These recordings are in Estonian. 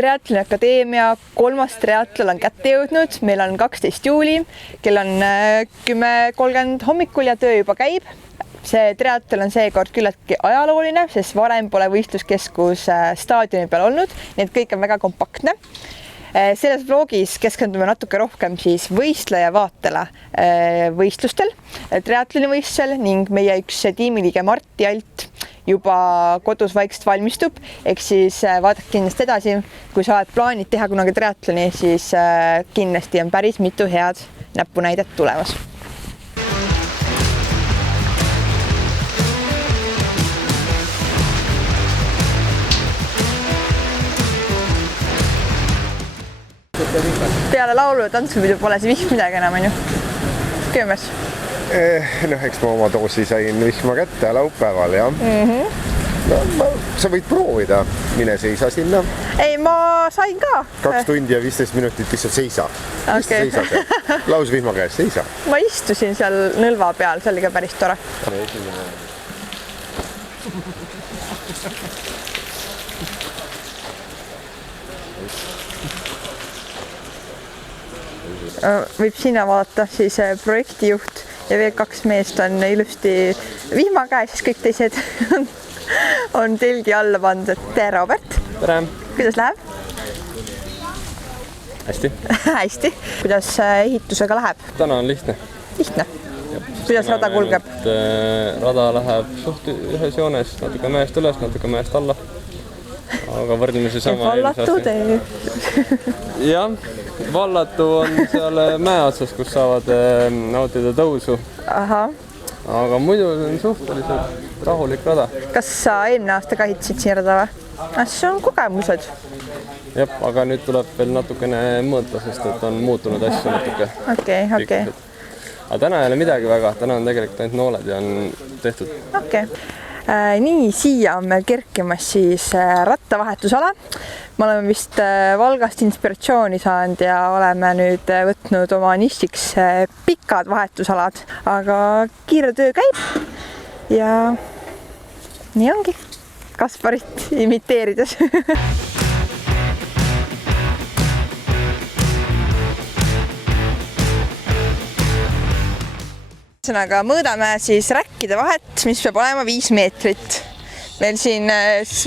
Triatloni Akadeemia 3. triatlon on kätte jõudnud, meil on 12. juuli, kell on 10:30 hommikul ja töö juba käib. See triatlon on seekord küllaltki ajalooline, sest varem pole võistluskeskus staadioni peal olnud, nii et kõik on väga kompaktne. Selles vlogis keskendume natuke rohkem siis võistleja vaatele võistlustel, triatloni võistlusel ning meie üks tiimiliige Martti Alt juba kodus vaikselt valmistub, ehk siis vaadake kindlasti edasi. Kui sa oled plaanid teha kunagi triatloni, siis kindlasti on päris mitu head näpunäidet tulemas. Peale laulu ja tantsupidu pole see vihm midagi enam, on ju? Köömes? Eks ma oma doosi sain vihma kätte laupäeval, jah. Sa võid proovida, mine seisa sinna. Ei, ma sain ka. 2 tundi ja 15 minutit lihtsalt seisa. Seisa seal. Laus vihma käes, seisa. Ma istusin seal nõlva peal, see oli ka päris tore. Võib sinna vaadata, siis projektijuht ja veel 2 meest on ilusti vihma käes, siis kõik teised on telgi alla pandud. Tere, Robert! Tere! Kuidas läheb? Hästi. Hästi. Kuidas ehitusega läheb? Täna on lihtne. Lihtne? Kuidas rada kulgeb? Rada läheb suht ühes joones, natuke mäest üles, natuke mäest alla. Aga võrdlemisi sama. Vallatu tee. Jah, vallatu on seal mäe otsas, kus saavad nautida tõusu. Aha. Aga muidu on suhteliselt rahulik rada. Kas sa eelmine aasta ka ehitasid siin rada või? See on kogemused. Jah, aga nüüd tuleb veel natukene mõõta, sest et on muutunud asju natuke. Okei. Aga täna ei ole midagi väga, täna on tegelikult ainult nooled ja on tehtud. Okei. Nii, siia on meil kerkimas siis rattavahetusala. Me oleme vist Valgast inspiratsiooni saanud ja oleme nüüd võtnud oma nišiks pikad vahetusalad, aga kiire töö käib ja nii ongi Kasparit imiteerides. Ühesõnaga mõõdame siis räkkide vahet, mis peab olema 5 meetrit. Meil siin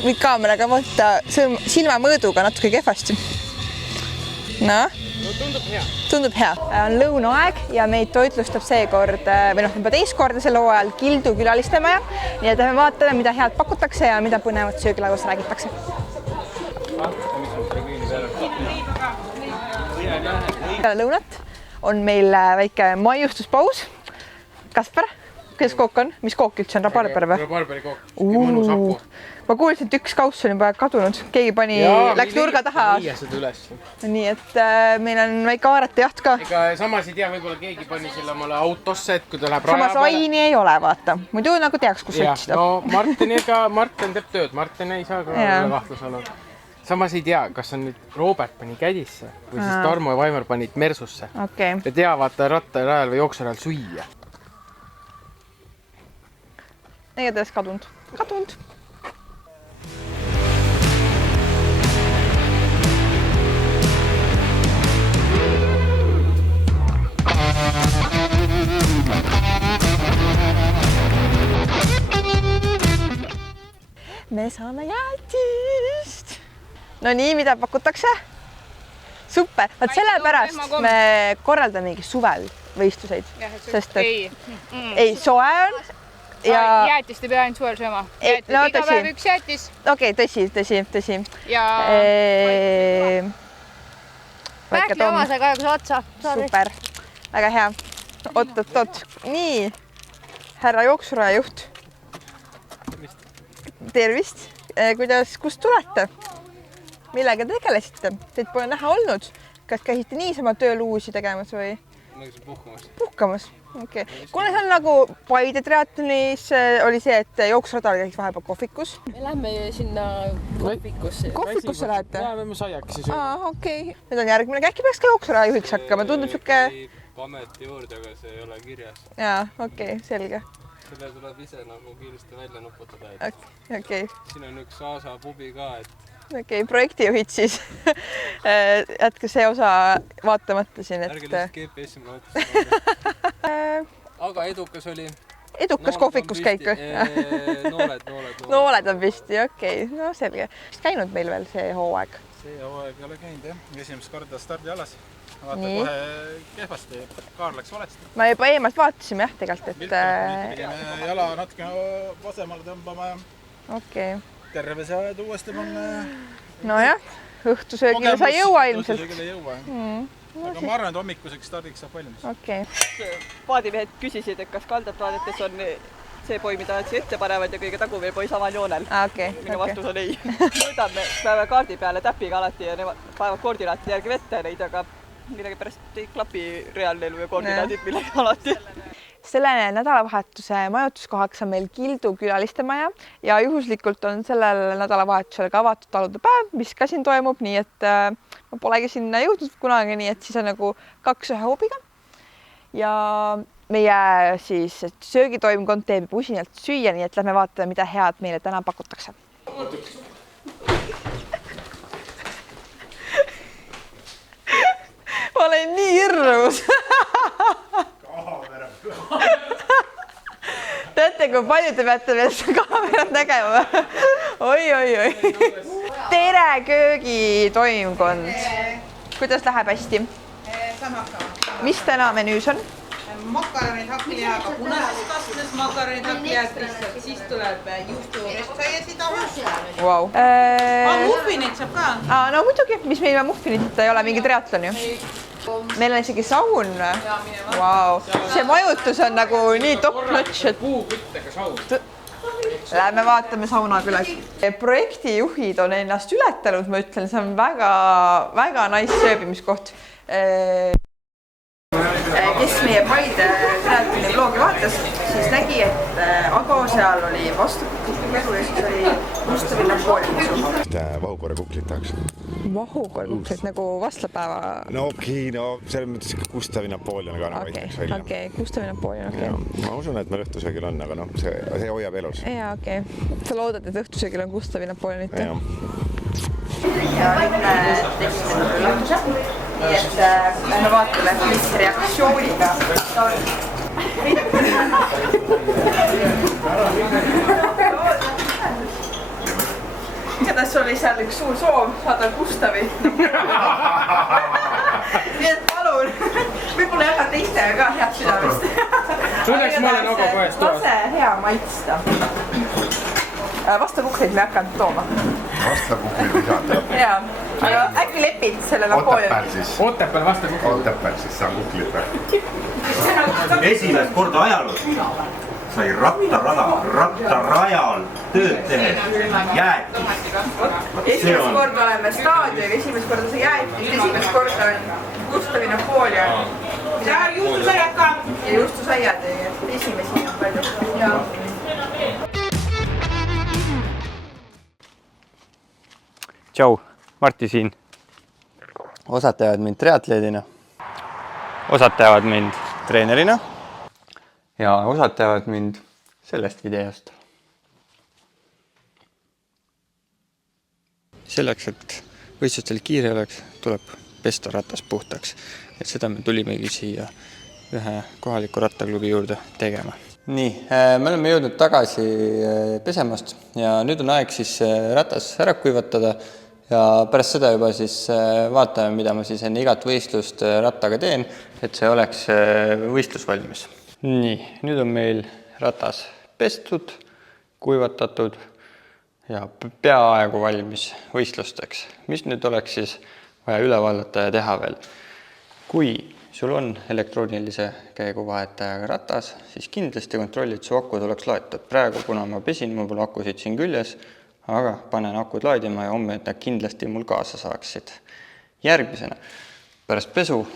võib kaameraga võtta silmamõõduga natuke kehvasti. No, tundub hea. Tundub hea. On lõunaaeg ja meid toitlustab seekord, või juba teist korda sel hooajal Kildu külalistemaja. Nii et me vaatame, mida head pakutakse ja mida põnevat söögilauas räägitakse. Peale lõunat on meil väike maiustuspaus. Kaspar, kuidas kook on? Mis kook üldse on? Rabarber või? Rabarberi kook. Mõnus hapu. Ma kuulsin, et üks kauss on juba kadunud. Keegi pani, läks nurga taha. Viia seda üles. Nii, et meil on väike aaratajaht ka. Ega samas ei tea, võib-olla keegi pani selle omale autosse, et kui ta läheb raja peale. Samas aini ei ole, vaata. Muidu nagu teaks, kus otsida. No Martin teeb tööd. Martin ei saa ka kahtlus olla. Samas ei tea, kas on nüüd Robert pani kädisse või siis Tarmo ja Vaimar panid Mersusse. Okay. Ja tea, vaata rattarajal või jooksurajal süüa. Igatahes kadunud. Me saame jäätist. No nii, mida pakutakse? Super. Vaat sellepärast me korraldamegi suvel võistluseid. Sest ei, soe on. Jäätist ei pea ainult suvel sööma. Iga päev üks jäätis. Okei, tõsi. Ja rääkli omasega aegu otsa. Super, väga hea. Oot. Nii, härra jooksuraja juht. Tervist. Kust tulete? Millega tegelesite? Teid pole näha olnud. Kas käisite niisama tööluusi tegemas või? Puhkamas. Okay. Kuna see on nagu Paide triatlonis oli see, et jooksurada käis vahepeal kohvikus. Me lähme sinna kohvikusse. Kohvikusse lähete? Läheme saiakesi sööma. Okei. Nüüd on järgmine. Äkki peaks ka jooksuraja juhiks hakkama? Tundub siuke... Ameti juurde, aga see ei ole kirjas. Jaa, okei, selge. Selle tuleb ise nagu kiiresti välja nuputada. Okay. Siin on üks Aasa pubi ka, et Okei, projektijuhid siis. Jätke see osa vaatamata siin, et... Ärge lihtsalt GPS-i mulle võtta. Aga edukas oli. Edukas kohvikus käik või? Nooled on pisti, okei. No selge. Käinud meil veel see hooaeg? See hooaeg ei ole käinud, jah. Esimest korda stardialas. Vaata kohe kehvasti. Kaar läks valesti. Ma juba eemalt vaatasime jah tegelikult, et... Pidime jala natuke vasemale tõmbama ja... Okei. Terve see ajad uuesti panna. No jah, õhtusöögile sa ei jõua ilmselt. Õhtusöögile ei jõua. Aga ma arvan, et hommikuseks stardiks saab valmis. Okei. Paadimehed küsisid, et kas kaldat vaadates on see poi, mida nad siia ette panevad ja kõige tagumine poi samal joonel. Minu vastus on ei. Mõõdame päeva kaardi peale täpiga alati ja nemad paevad koordinaatide järgi vette neid, aga midagi pärast ei klapi reaalne elu ja koordinaadid millega alati. Selle nädalavahetuse majutuskohaks on meil Kildu külaliste maja ja juhuslikult on sellel nädalavahetusel ka avatud talude päev, mis ka siin toimub, nii et ma polegi sinna jõudnud kunagi, nii et siis on nagu 2 ühe hoobiga. Ja meie siis söögitoimkond teeb usinalt süüa, nii et lähme vaatame, mida head meile täna pakutakse. Ma olen nii hirmus. Teate, kui palju te peate veel seda kaamerat nägema? Oi. Tere köögitoimkond. Kuidas läheb hästi? Sama hakkama. Mis täna menüüs on? Makaronid hakkilihaga punases kastmes, makaronid hakkilihaga lihtsalt, siis tuleb juustu restsaiesid ahus. Wow. Muffinid saab ka? No muidugi, mis meil muffinit ei ole, mingi triatlon ju. Meil on isegi saun. Wow. See majutus on nagu nii top-notch, et... Puuküttega saun. Lähme vaatame sauna külas. Projektijuhid on ennast ületanud, ma ütlen, see on väga nice sööbimiskoht. Kes meie Paide triatloni vlogi vaatas, siis nägi, et Ago seal oli vastukukipesu ja siis oli Gustavi Napoleonisu. Vahukoore kuklit tahaks. Vahukoore kuklit nagu vastlapäeva? No okei, no selles mõttes Gustavi Napoleon ka nagu aitaks välja. Okei, Gustavi Napoleon, okei. Ma usun, et meil õhtusöögil on, aga noh, see hoiab elus. Jaa, okei. Sa loodad, et õhtusöögil on Gustavi Napoleonit? Ja nüüd me tegime selle üllatuse, nii et lähme vaatame, mis reaktsiooniga ta on. Igatahes oli seal üks suur soov saada Gustavi. Nii et palun, võib-olla jagad teistega ka head südamist. Õnneks ma olen Ago kohest toas. Lase hea maitsta. Vastakukleid me hakanud tooma. Vastakukleid ei saada. Jaa, aga äkki lepid selle Napoleoni? Otepääl siis. Otepääl vastakukleid. Otepääl siis saan kukleid või? Esimest korda ajaloos sai rattarajal tööd tehes jäätis. Esimest korda oleme staadioniga, esimest korda see jäätis, esimest korda on Gustavi Napoleon. Juustusaiad ka. Ja juustusaiad, esimesi on palju. Tšau, Martti siin. Osad teavad mind triatleedina, osad teavad mind treenerina ja osad teavad mind sellest videost. Selleks, et võistlustel kiire oleks, tuleb pesta ratas puhtaks. Et seda me tulimegi siia ühe kohaliku rattaklubi juurde tegema. Nii, me oleme jõudnud tagasi pesemast ja nüüd on aeg siis ratas ära kuivatada ja pärast seda juba siis vaatame, mida ma siis enne igat võistlust rattaga teen, et see oleks võistlusvalmis. Nii, nüüd on meil ratas pestud, kuivatatud ja peaaegu valmis võistlusteks. Mis nüüd oleks siis vaja üle vaadata ja teha veel? Kui sul on elektroonilise käiguvahetajaga ratas, siis kindlasti kontrolli, et su akud oleks laetud. Praegu, kuna ma pesin, mul pole akusid siin küljes, aga panen akud laadima ja homme, et nad kindlasti mul kaasa saaksid. Järgmisena, pärast pesu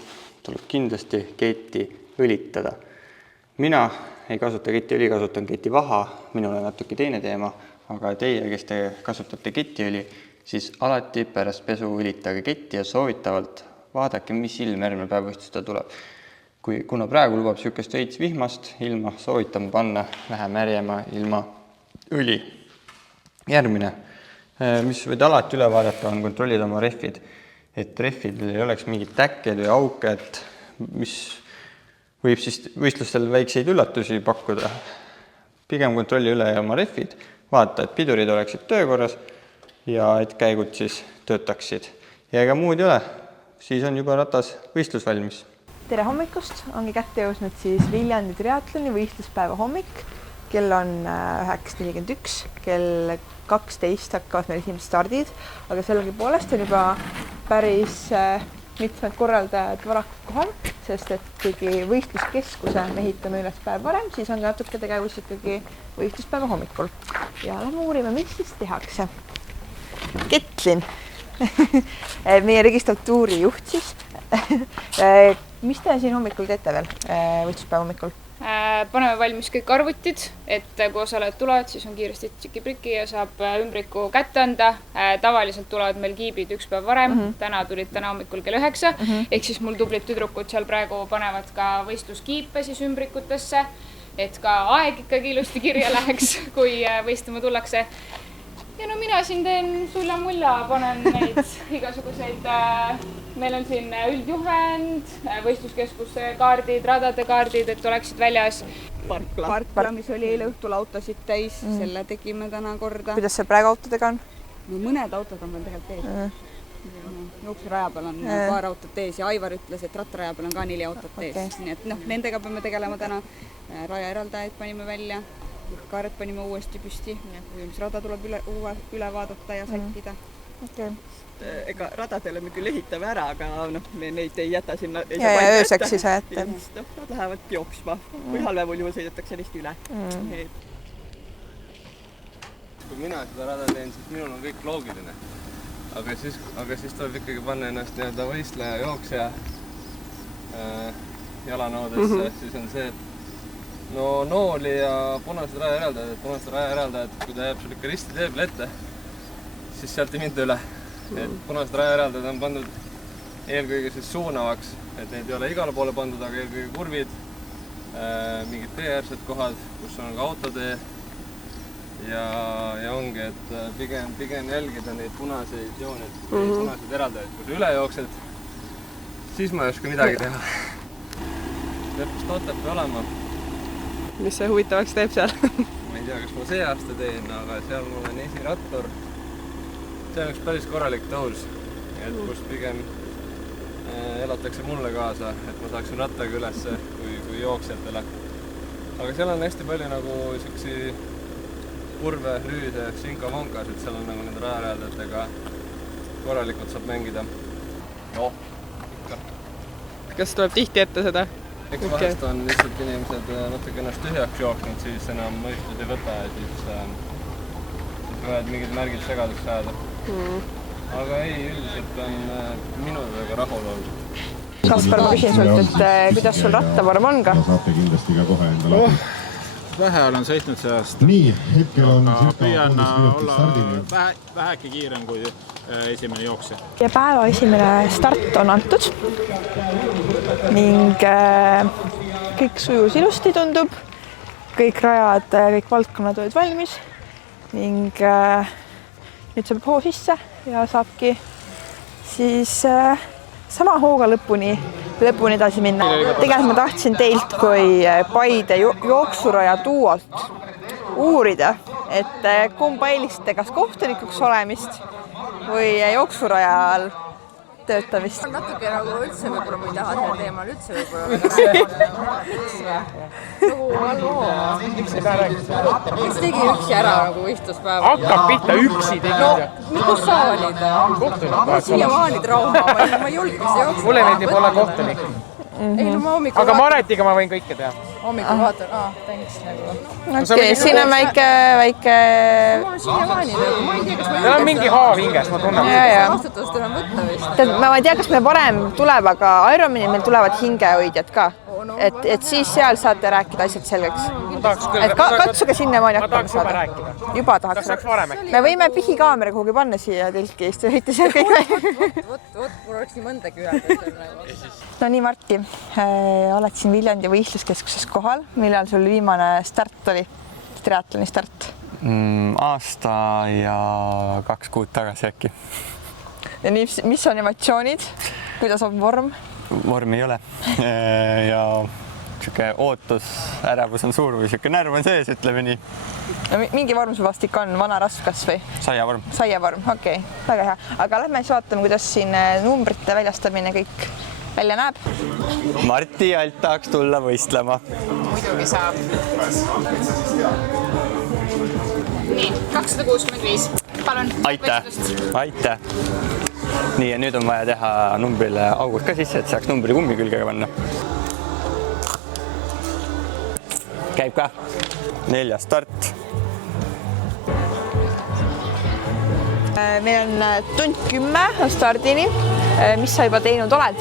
tuleb kindlasti ketti õlitada. Mina ei kasuta ketiõli, kasutan ketivaha, minul on natuke teine teema, aga teie, kes te kasutate ketiõli, siis alati pärast pesu õlitage ketti ja soovitavalt vaadake, mis ilm järgmine päev võistlustel tuleb. Kuna praegu lubab sükest veits vihmast ilma, soovitame panna vähem märjema ilma õli. Järgmine, mis võid alati üle vaadata, on kontrollida oma rehvid. Et rehvidel ei oleks mingit täkked või auke, et mis võib siis võistlustel väikseid üllatusi pakkuda. Pigem kontrolli üle oma rehvid, vaata, et pidurid oleksid töökorras ja et käigud siis töötaksid. Ja ega muud ei ole, siis on juba ratas võistlus valmis. Tere hommikust, ongi kätte jõudnud siis Viljandi triatloni võistluspäeva hommik. Kell on 9:41, kell 12 hakkavad meil esimesed stardid, aga sellegipoolest on juba päris mitmed korraldajad varakult kohal, sest et kuigi võistluskeskuse mehitame üles päev varem, siis on ka natuke tegevus ikkagi võistluspäeva hommikul. Ja lähme uurime, mis siis tehakse. Ketlin, meie registratuuri juht siis. Mis te siin hommikul teete veel võistluspäeva hommikul? Paneme valmis kõik arvutid, et kui osalejad tulevad, siis on kiiresti tšiki-priki ja saab ümbriku kätte anda. Tavaliselt tulevad meil kiibid üks päev varem, täna tulid täna hommikul kell 9, ehk siis mul tublid tüdrukud seal praegu panevad ka võistluskiipe siis ümbrikutesse, et ka aeg ikkagi ilusti kirja läheks, kui võistlema tullakse. Ja no mina siin teen sulla-mulla, panen neid igasuguseid, meil on siin üldjuhend, võistluskeskuse kaardid, radade kaardid, et oleksid väljas. Parkla, mis oli eile õhtul autosid täis, selle tegime täna korda. Kuidas see praegu autodega on? No mõned autod on meil tegelikult ees. Jooksuraja peal on paar autot ees ja Aivar ütles, et rattaraja peal on ka 4 autot ees. Nii et nendega peame tegelema täna. Raja eraldajaid panime välja. Kaaret panime uuesti püsti, mis rada tuleb üle vaadata ja sättida. Ega radadele me küll ehitame ära, aga me neid ei jäta sinna. Ja ööseks siis ajate. Nad lähevad jooksma, kui halvemal juhul sõidetakse neist üle. Kui mina seda rada teen, siis minul on kõik loogiline. Aga siis tuleb ikkagi panna ennast nii-öelda võistleja, jooksja jalanõudesse, siis on see, et no nooli ja punased raja eraldajad, kui ta jääb sul ikka risti tee peale ette, siis sealt ei minda üle. Et punased raja eraldajad on pandud eelkõige siis suunavaks, et neid ei ole igale poole pandud, aga eelkõige kurvid, mingid teeäärsed kohad, kus on ka autotee ja ongi, et pigem jälgida neid punaseid jooneid, punaseid eraldajaid. Kui sa üle jooksed, siis ma ei oska midagi teha. Lõpus tootab või olema. Mis see huvitavaks teeb seal? Ma ei tea, kas ma see aasta teen, aga seal mul on esirattor. See on üks päris korralik tõus, et kus pigem elatakse mulle kaasa, et ma saaksin rattaga ülesse kui jooksjatele. Aga seal on hästi palju nagu siuksi kurve, lüüse, sinka-vonkas, et seal on nagu nende rajaräaldajatega korralikult saab mängida. No, ikka. Kas tuleb tihti ette seda? Eks vahest on lihtsalt inimesed natuke ennast tühjaks jooksnud, siis enam mõistus ei võta ja siis võivad mingid märgid segaduks saada. Aga ei, üldiselt on minudega rahul olnud. Kaspar, ma küsin sult, et kuidas sul rattavorm on ka? Saate kindlasti ka kohe endale appi. Vähe olen sõitnud see aasta. Nii, hetkel on püüan olla väheke kiirem kui esimene jooksja. Ja päeva esimene start on antud ning kõik sujus ilusti tundub. Kõik rajad, kõik valdkonnad olid valmis ning nüüd saab hoo sisse ja saabki siis sama hooga lõpuni edasi minna. Tegelikult ma tahtsin teilt kui Paide jooksuraja duolt uurida, et kumba eelistate, kas kohtunikuks olemist või jooksurajal töötamist? Natuke nagu üldse võib-olla ma ei taha selle teemal üldse võib-olla. Miks või? Nagu halloo. Miks ei taha rääkida? Kes tegi üksi ära nagu võistluspäeva? Hakkab pihta üksi tegida. No, kus sa olid? Mul siiamaani trauma, ma ei julge, kas jooksma. Mulle meeldib olla kohtunik. Ei, no ma hommikul aga Maretiga ma võin kõike teha. Hommikul vaatan, thanks nagu. Okei, siin on väike... Ma olen siiamaani nagu, ma ei tea, kas ma Teil on mingi haav hinges, ma tunnen. Vastutust enam võtta vist. Ma ei tea, kas me varem tuleb, aga Ironmani meil tulevad hingehoidjad ka. Et siis seal saate rääkida asjad selgeks. Et katsuge sinnamaani hakkama saada. Juba tahaks rääkida. Me võime pihikaamera kuhugi panna siia tilki, siis te võite seal kõik välja. Vot, mul oleks nii mõndagi öelda. No nii, Marti, oled siin Viljandi võistluskeskuses kohal. Millal sul viimane start oli? Triatloni start? Aasta ja 2 kuud tagasi äkki. Ja nii, mis on emotsioonid? Kuidas on vorm? Vorm ei ole. Ja siuke ootus, ärevus on suur või siuke närv on sees, ütleme nii. Mingi vorm sul vast ikka on, vana rasv kas või? Saiavorm. Saiavorm, okei, väga hea. Aga lähme siis vaatame, kuidas siin numbrite väljastamine kõik välja näeb. Marti Alt tahaks tulla võistlema. Muidugi saab. Nii, 265. Palun. Aitäh. Aitäh. Nii, ja nüüd on vaja teha numbrile augud ka sisse, et saaks numbri kummi külgega panna. Käib ka. 4. start. Meil on tund 10 stardini. Mis sa juba teinud oled?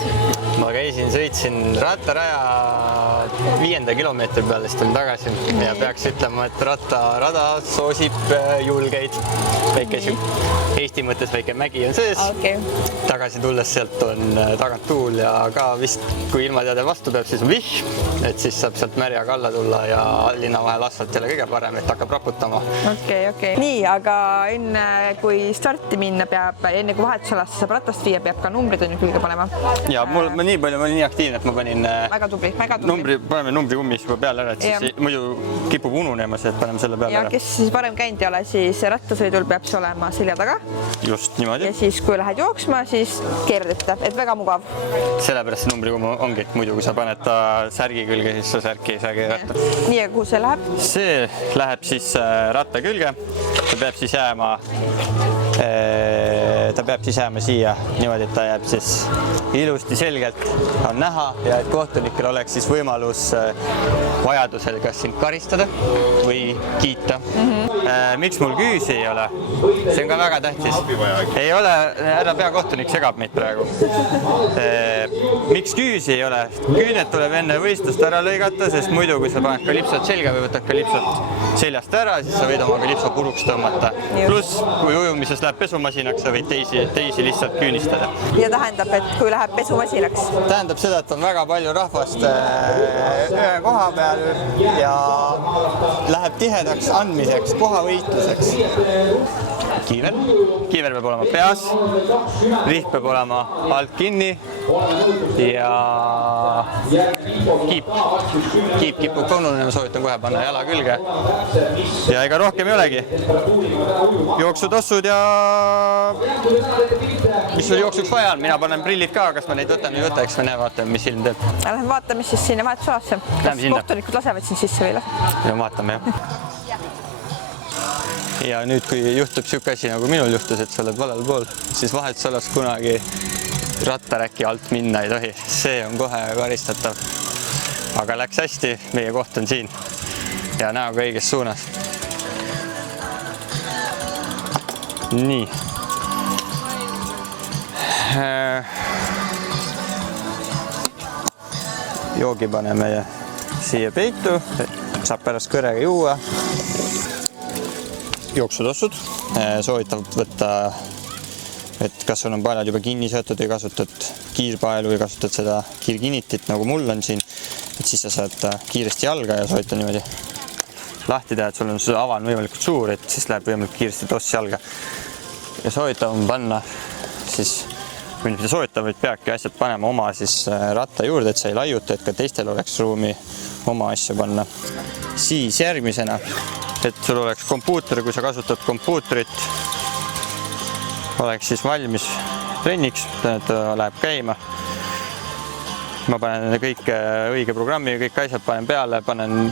Ma sõitsin rattaraja 5. kilomeetri peale, siis tulin tagasi ja peaks ütlema, et rattarada soosib julgeid. Väike Eesti mõttes väike mägi on sees. Tagasi tulles sealt on tagant tuul ja ka vist, kui ilmateade vastu peab, siis on vihm, et siis saab sealt märjaga alla tulla ja linna vahel asfalt jälle kõige parem, et hakkab raputama. Okei. Nii, aga enne kui starti minna peab, enne kui vahetusalasse saab ratast viia, peab ka numbrid on ju külge panema. Ja ma nii palju, ma olin nii aktiivne, et ma panin väga tubli. Paneme numbri kummis juba peale ära, et siis muidu kipub ununema see, et paneme selle peale ära. Ja kes siis varem käinud ei ole, siis rattasõidul peab see olema selja taga. Just niimoodi. Ja siis, kui lähed jooksma, siis keerad ette, et väga mugav. Sellepärast see numbrikumm ongi, et muidu kui sa paned ta särgi külge, siis sa särki ei saa keerata. Nii, ja kuhu see läheb? See läheb siis ratta külge. Ta peab siis jääma siia niimoodi, et ta jääb siis ilusti selgelt on näha ja et kohtunikel oleks siis võimalus vajadusel kas sind karistada või kiita. Miks mul küüsi ei ole? See on ka väga tähtis. Ei ole, härra peakohtunik segab meid praegu. Miks küüsi ei ole? Küüned tuleb enne võistlust ära lõigata, sest muidu kui sa paned kalipsot selga või võtad kalipsot seljast ära, siis sa võid oma kalipso puruks tõmmata. Pluss, kui ujumises läheb pesumasinaks, sa võid teisi lihtsalt küünistada. Ja tähendab, et kui läheb pesumasinaks? Tähendab seda, et on väga palju rahvast ühe koha peal ja läheb tihedaks andmiseks, kohavõitluseks. Kiiver peab olema peas, riht peab olema alt kinni ja kiip kipub kõnunema, soovitan kohe panna jala külge. Ja ega rohkem ei olegi. Jooksutossud ja mis sul jooksuks vaja on, mina panen prillid ka, kas ma neid võtan või võta, eks me näe, vaatame, mis ilm teeb. Lähme vaatame siis sinna vahetusalasse. Kas kohtunikud lasevad siin sisse või lase? Ja vaatame, jah. Ja nüüd, kui juhtub siuke asi, nagu minul juhtus, et sa oled valel pool, siis vahetusalas kunagi rattaräki alt minna ei tohi. See on kohe karistatav. Aga läks hästi, meie koht on siin ja näoga õiges suunas. Nii. Joogi paneme siia peitu, saab pärast kõrega juua. Jooksutossud, soovitab võtta, et kas sul on paelad juba kinni seotud või kasutad kiirpaelu või kasutad seda kiirkinitit, nagu mul on siin, et siis sa saad kiiresti jalga ja soovitan niimoodi lahti teha, et sul on see avan võimalikult suur, et siis läheb võimalikult kiiresti toss jalga. Ja soovitab on panna siis, kui mitte soovitab, vaid peabki asjad panema oma siis ratta juurde, et sa ei laiuta, et ka teistel oleks ruumi oma asju panna. Siis järgmisena, et sul oleks kompuuter, kui sa kasutad kompuutrit, oleks siis valmis trenniks, et läheb käima. Ma panen kõik õige programmi, kõik asjad panen peale, panen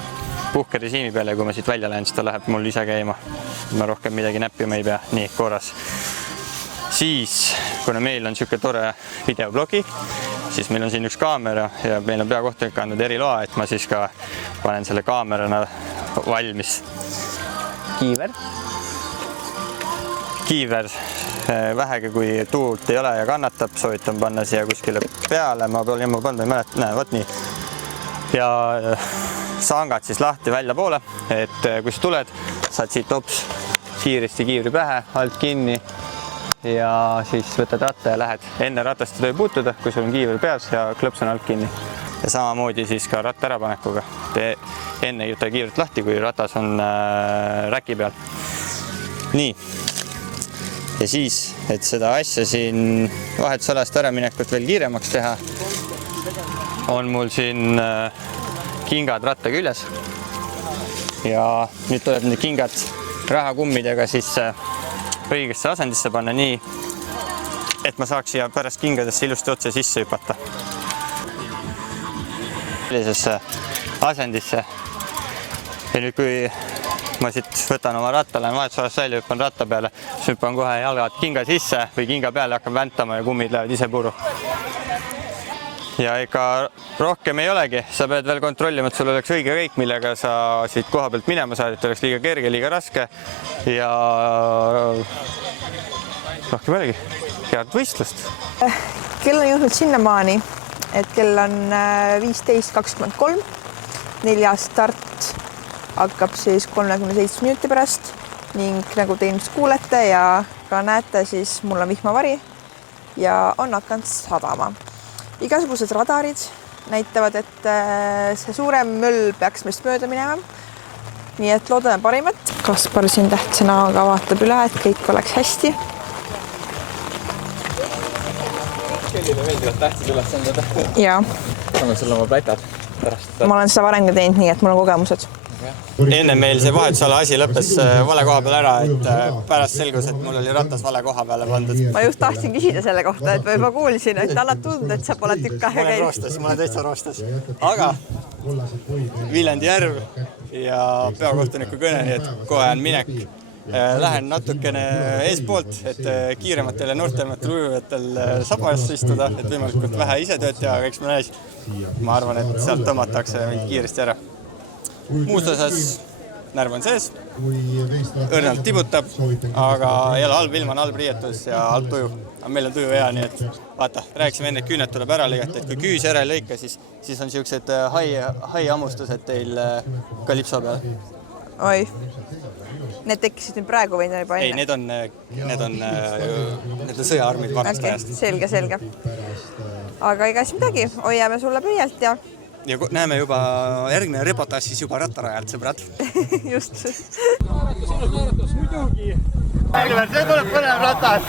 puhkerežiimi peale ja kui ma siit välja lähen, siis ta läheb mul ise käima. Ma rohkem midagi näppima ei pea, nii korras. Siis, kuna meil on siuke tore videoblogi, siis meil on siin üks kaamera ja meil on peakohtunik andnud eriloa, et ma siis ka panen selle kaamerana valmis. Kiiver, vähegi kui tuult ei ole ja kannatab, soovitan panna siia kuskile peale, ma pean pannud, ei mäleta, näe, võt nii. Ja sangad siis lahti välja poole, et kui sa tuled, saad siit hops kiiresti kiivri pähe, alt kinni ja siis võtad ratta ja lähed. Enne ratast ei tohi puutuda, kui sul on kiiver peas ja klõps on alt kinni. Ja samamoodi siis ka ratta ärapanekuga. et enne ei võta kiirelt lahti, kui ratas on räki peal. Nii. Ja siis, et seda asja siin vahetusalast äraminekut veel kiiremaks teha, on mul siin kingad ratta küljes. Ja nüüd tuleb need kingad rahakummidega siis õigesse asendisse panna nii, et ma saaks siia pärast kingadesse ilusti otse sisse hüpata. Sellisesse asendisse. Ja nüüd, kui ma siit võtan oma ratta, lähen vahetusalast välja, hüppan ratta peale, siis hüppan kohe jalgad kinga sisse või kinga peale, hakkan väntama ja kummid lähevad ise puru. Ja ega rohkem ei olegi, sa pead veel kontrollima, et sul oleks õige kõik, millega sa siit koha pealt minema saad, et oleks liiga kerge, liiga raske ja rohkem olegi. Head võistlust. Kell on jõudnud sinnamaani, et kell on 15.23, 4. start hakkab siis 37 minuti pärast ning nagu te ilmselt kuulete ja ka näete, siis mul on vihmavari ja on hakanud sadama. Igasugused radarid näitavad, et see suurem möll peaks meist mööda minema. Nii et loodame parimat. Kaspar siin tähtsõnaga vaatab üle, et kõik oleks hästi. Kellile meeldivad tähtsad ülesanded? Jaa. Saame sulle oma plätad pärast. Ma olen seda varem ka teinud nii, et mul on kogemused. Enne meil see vahetusala asi lõppes vale koha peal ära, et pärast selgus, et mul oli ratas vale koha peale pandud. Ma just tahtsin küsida selle kohta, et ma kuulsin, et annad tunda, et sa pole tükk aega käinud. Ma olen täitsa roostes. Aga Viljandi järv ja peakohtuniku kõne, nii et kohe on minek. Lähen natukene eespoolt, et kiirematel ja noortematel ujujatel sabas istuda, et võimalikult vähe ise tööd teha, aga eks ma näis. Ma arvan, et sealt tõmmatakse mind kiiresti ära. Muust osas närv on sees, õrnalt tibutab, aga ei ole halb ilm, on halb riietus ja halb tuju. Aga meil on tuju hea, nii et vaata, rääkisime enne, et küünet tuleb ära lõigata, et kui küüs ära ei lõika, siis on niisugused hai ammustused teil kalipso peal. Oi, need tekkisid nüüd praegu või juba enne? Ei, need on sõjaarmid vanast ajast. Selge. Aga ega siis midagi, hoiame sulle pöialt ja näeme juba järgmine reportaaž siis juba rattarajalt, sõbrad. Just. Naeratus, muidugi. See tuleb põnev ratas.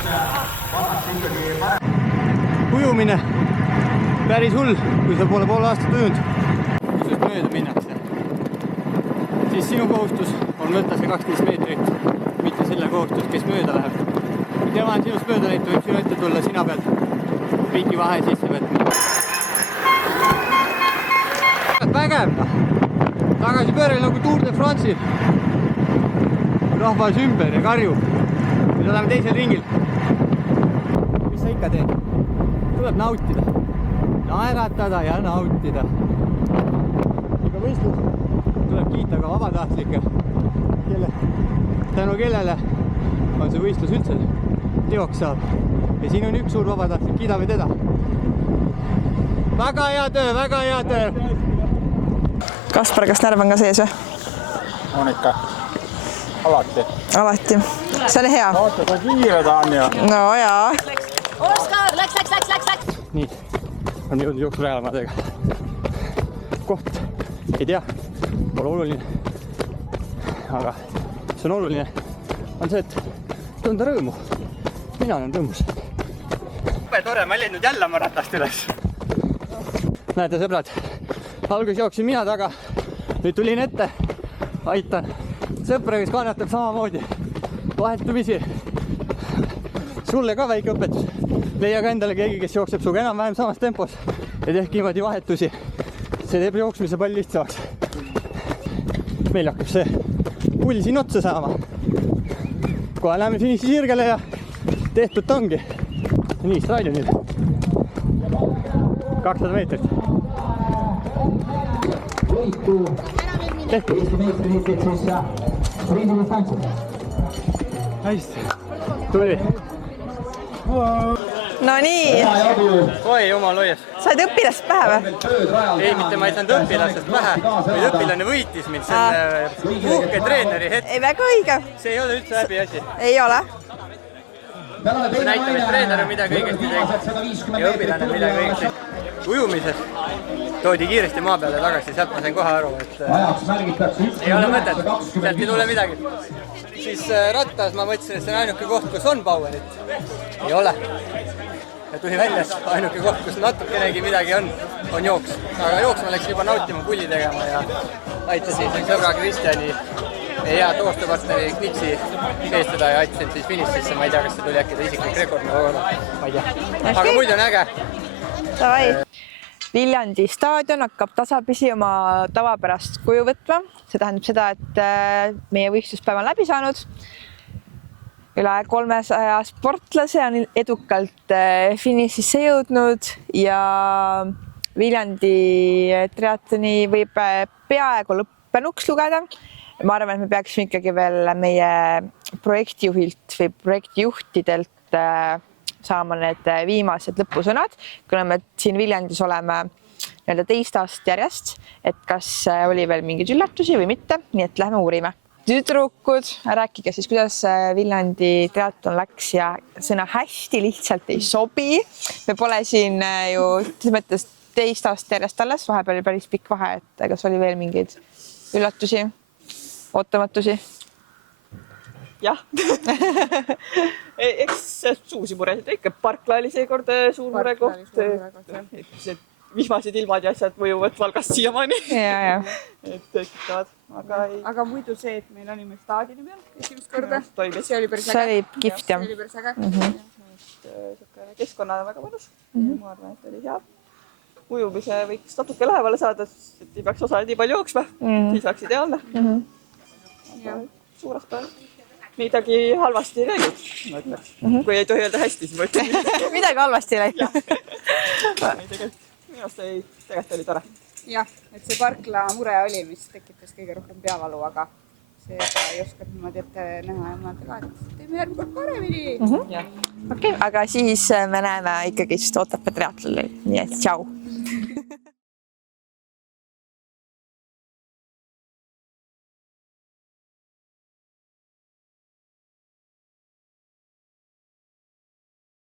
Ujumine. Päris hull, kui sa pole pool aastat ujunud. Kui sest mööda minnakse. Siis sinu kohustus on võtta see 12 meetrit, mitte selle kohustus, kes mööda läheb. Kui tema on sinust mööda läinud, võib sinu ette tulla, sina pead piki vahe sisse võtma. Vägev, tagasi pöörel nagu Tour de France'il. Rahvas ümber ja karjub. Nüüd oleme teisel ringil. Mis sa ikka teed? Tuleb nautida. Naeratada ja nautida. Iga võistlus tuleb kiita ka vabatahtlikke, tänu kellele on see võistlus üldse teoks saab. Ja siin on üks suur vabatahtlik, kiidame teda. Väga hea töö! Kaspar, kas närv on ka sees või? On ikka. Alati. See on hea. Oota, sa kiire tahan ju. No jaa. Oskar, läks! Nii, on jõudnud jooksurealamadega. Koht, ei tea, pole oluline. Aga see on oluline, on see, et tunda rõõmu. Mina olen rõõmus. Tore, ma ei leidnud jälle oma ratast üles. Näete, sõbrad, algus jooksin mina taga, nüüd tulin ette, aitan sõpra, kes kannatab samamoodi, vahetumisi. Sulle ka väike õpetus, leia ka endale keegi, kes jookseb suga enam-vähem samas tempos ja tehke niimoodi vahetusi. See teeb jooksmise palju lihtsamaks. Meil hakkab see pull siin otsa saama. Kohe läheme finiši sirgele ja tehtud ta ongi. Nii, staadionil. 200 meetrit. Tehtud. Hästi. Tuli. No nii. Oi, jumal hoias. Said õpilast pähe või? Ei, mitte ma ei saanud õpilastest pähe. Või õpilane võitis mind selle uhke treeneri hetk. Ei, väga õige. See ei ole üldse häbi asi. Ei ole. me näitame, et treener on midagi õigesti teinud ja õpilane on midagi õigesti teinud. Ujumises toodi kiiresti maa peale tagasi, sealt ma sain kohe aru, et ei ole mõtet, sealt ei tule midagi. Siis rattas ma mõtlesin, et see on ainuke koht, kus on powerit. Ei ole. Ja tuli välja, ainuke koht, kus natukenegi midagi on jooks. Aga jooks ma läksin juba nautima pulli tegema ja aitasin sõbra Kristjani hea koostööpartneri Kniksi eestada ja aitasin siis finišisse. Ma ei tea, kas see tuli äkki ta isiklik rekord, ma ei tea. Aga muidu on äge. Viljandi staadion hakkab tasapisi oma tavapärast kuju võtma. See tähendab seda, et meie võistluspäev on läbi saanud. Üle 300 sportlase on edukalt finišisse jõudnud ja Viljandi triatloni võib peaaegu lõppenuks lugeda. Ma arvan, et me peaksime ikkagi veel meie projektijuhilt või projektijuhtidelt saama need viimased lõpusõnad, kuna me siin Viljandis oleme teist aastat järjest, et kas oli veel mingeid üllatusi või mitte, nii et lähme uurime. Tüdrukud, rääkige siis, kuidas Viljandi triatlon läks ja sõna hästi lihtsalt ei sobi. Me pole siin ju mõttes teist aastat järjest alles, vahepeal oli päris pikk vahe, et kas oli veel mingeid üllatusi, ootamatusi? Jah. Eks suusi muresid ikka. Parkla oli seekord suur murekoht. Vihmased ilmad ja asjad mõjuvad Valgast siiamaani. Et tekitavad. Aga muidu see, et meil olime staadioni peal esimest korda. See oli päris äge. See oli kihvt, jah. See oli päris äge. Keskkonna on väga mõnus. Ma arvan, et oli hea. Ujumise võiks natuke lähevale saada, et ei peaks osa nii palju jooksma. Siis oleks ideaalne. Suurest päeval. Midagi halvasti ei läinud, ma ütleks. Kui ei tohi öelda hästi, siis ma ütlen. Midagi halvasti ei läinud. Minu arust tegelikult oli tore. Jah, et see parkla mure oli, mis tekitas kõige rohkem peavalu, aga seda ei oska niimoodi ette näha ja mõelda ka, et teeme järgmine paremini. Okei, aga siis me näeme ikkagi Otepää triatlonil. Nii et tšau!